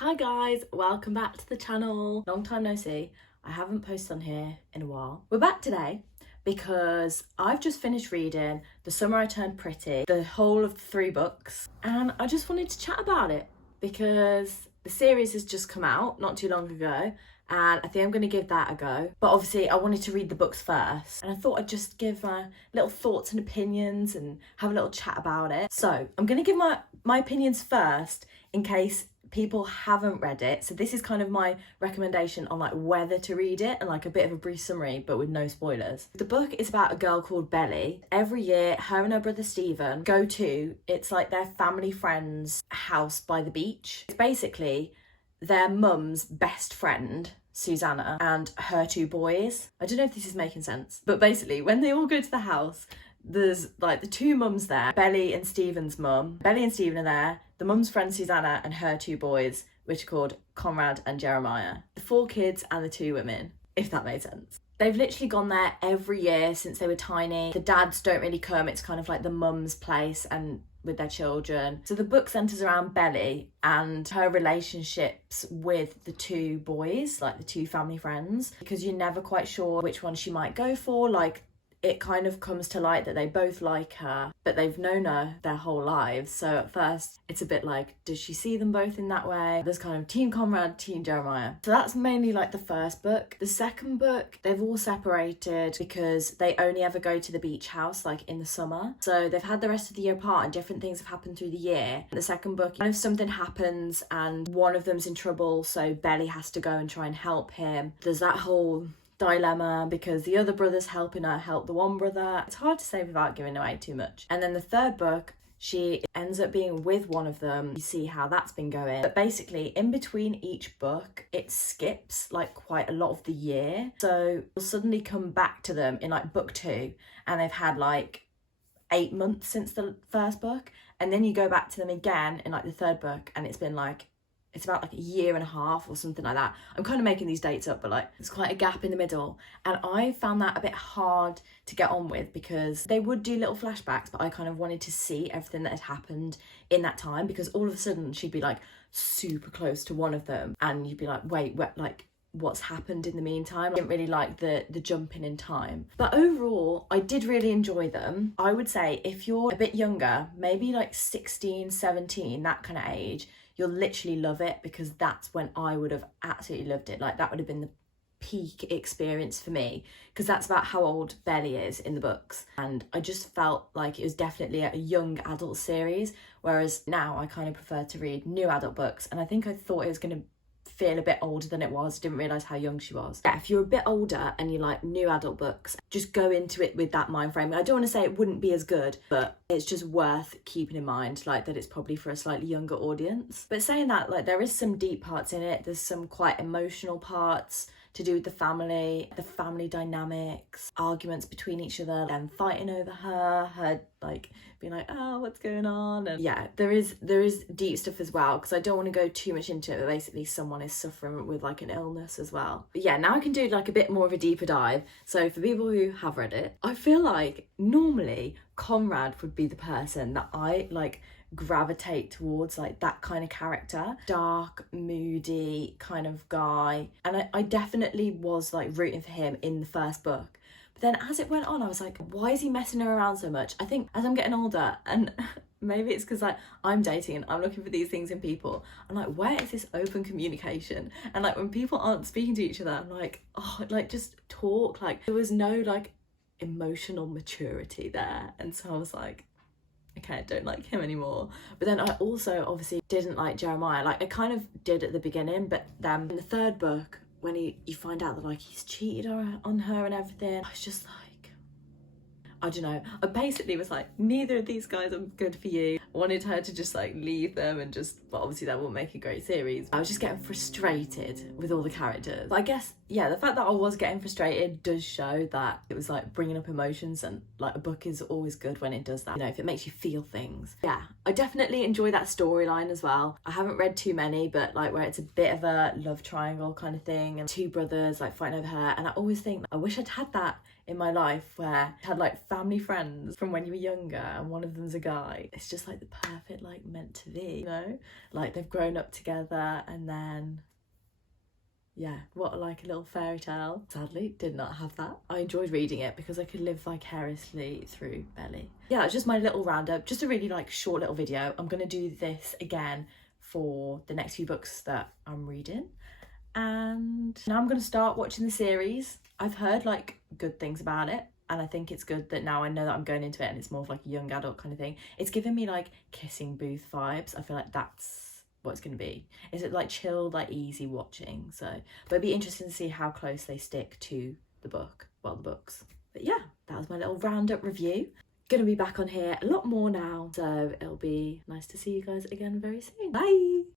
Hi guys, welcome back to the channel. Long time no see. I haven't posted on here in a while. We're back today because I've just finished reading The Summer I Turned Pretty, the whole of the 3 books, and I just wanted to chat about it because the series has just come out not too long ago and I think I'm going to give that a go. But obviously I wanted to read the books first and I thought I'd just give my little thoughts and opinions and have a little chat about it. So I'm going to give my opinions first in case people haven't read it. So this is kind of my recommendation on like whether to read it and like a bit of a brief summary but with no spoilers. The book is about a girl called Belly. Every year her and her brother Stephen go to, it's like their family friend's house by the beach. It's basically their mum's best friend Susanna and her 2 boys. I don't know if this is making sense, but basically when they all go to the house, there's like the 2 mums there, Belly and Stephen's mum. Belly and Stephen are there, the mum's friend Susanna and her 2 boys, which are called Conrad and Jeremiah. The 4 kids and the 2 women, if that made sense. They've literally gone there every year since they were tiny. The dads don't really come, it's kind of like the mum's place and with their children. So the book centres around Belly and her relationships with the 2 boys, like the 2 family friends, because you're never quite sure which one she might go for. Like, it kind of comes to light that they both like her, but they've known her their whole lives. So at first it's a bit like, does she see them both in that way? There's kind of Team Conrad, Team Jeremiah. So that's mainly like the first book. The second book, they've all separated because they only ever go to the beach house like in the summer. So they've had the rest of the year apart and different things have happened through the year. The second book, kind of something happens and one of them's in trouble, so Belly has to go and try and help him. There's that whole dilemma because the other brother's helping her help the one brother. It's hard to say without giving away too much. And then the third book, she ends up being with one of them. You see how that's been going. But basically in between each book, it skips like quite a lot of the year. So we'll suddenly come back to them in like book 2 and they've had like 8 months since the first book. And then you go back to them again in like the third book and it's been like, it's about like a year and a half or something like that. I'm kind of making these dates up, but like there's quite a gap in the middle. And I found that a bit hard to get on with because they would do little flashbacks, but I kind of wanted to see everything that had happened in that time because all of a sudden she'd be like super close to one of them and you'd be like, wait, what, like what's happened in the meantime? I didn't really like the jumping in time. But overall, I did really enjoy them. I would say if you're a bit younger, maybe like 16, 17, that kind of age, you'll literally love it because that's when I would have absolutely loved it. Like that would have been the peak experience for me because that's about how old Belly is in the books. And I just felt like it was definitely a young adult series, whereas now I kind of prefer to read new adult books. And I think I thought it was going to feel a bit older than it was. Didn't realise how young she was. Yeah, if you're a bit older and you like new adult books, just go into it with that mind frame. I don't want to say it wouldn't be as good, but it's just worth keeping in mind like that it's probably for a slightly younger audience. But saying that, like there is some deep parts in it. There's some quite emotional parts to do with the family dynamics, arguments between each other and fighting over her like being like, oh, what's going on? And yeah, there is deep stuff as well because I don't want to go too much into it, but basically someone is suffering with like an illness as well. But yeah, now I can do like a bit more of a deeper dive. So for people who have read it, I feel like normally Conrad would be the person that I like gravitate towards, like that kind of character, dark, moody kind of guy. And I definitely was like rooting for him in the first book. But then as it went on, I was like, why is he messing her around so much? I think as I'm getting older, and maybe it's because like I'm dating and I'm looking for these things in people, I'm like, where is this open communication? And like when people aren't speaking to each other, I'm like, oh, like just talk. Like there was no like emotional maturity there. And so I was like, okay, I don't like him anymore. But then I also obviously didn't like Jeremiah. Like I kind of did at the beginning, but then in the third book, when you find out that like he's cheated on her and everything, I was just like, I don't know. I basically was like, neither of these guys are good for you. I wanted her to just like leave them and just, but obviously that won't make a great series. I was just getting frustrated with all the characters. But I guess, yeah, the fact that I was getting frustrated does show that it was like bringing up emotions, and like a book is always good when it does that, you know, if it makes you feel things. Yeah, I definitely enjoy that storyline as well. I haven't read too many, but like where it's a bit of a love triangle kind of thing and 2 brothers like fighting over her, and I always think I wish I'd had that in my life where I had like family friends from when you were younger and one of them's a guy. It's just like the perfect like meant to be, you know? Like they've grown up together and then yeah, what like a little fairy tale. Sadly, did not have that. I enjoyed reading it because I could live vicariously through Belly. Yeah, it's just my little roundup, just a really like short little video. I'm gonna do this again for the next few books that I'm reading. And now I'm gonna start watching the series. I've heard like good things about it, and I think it's good that now I know that I'm going into it and it's more of like a young adult kind of thing. It's giving me like Kissing Booth vibes. I feel like that's what it's going to be. Is it like chilled, like easy watching? So but it'd be interesting to see how close they stick to the book, well, the books. But yeah, that was my little roundup review. Gonna be back on here a lot more now, so it'll be nice to see you guys again very soon. Bye.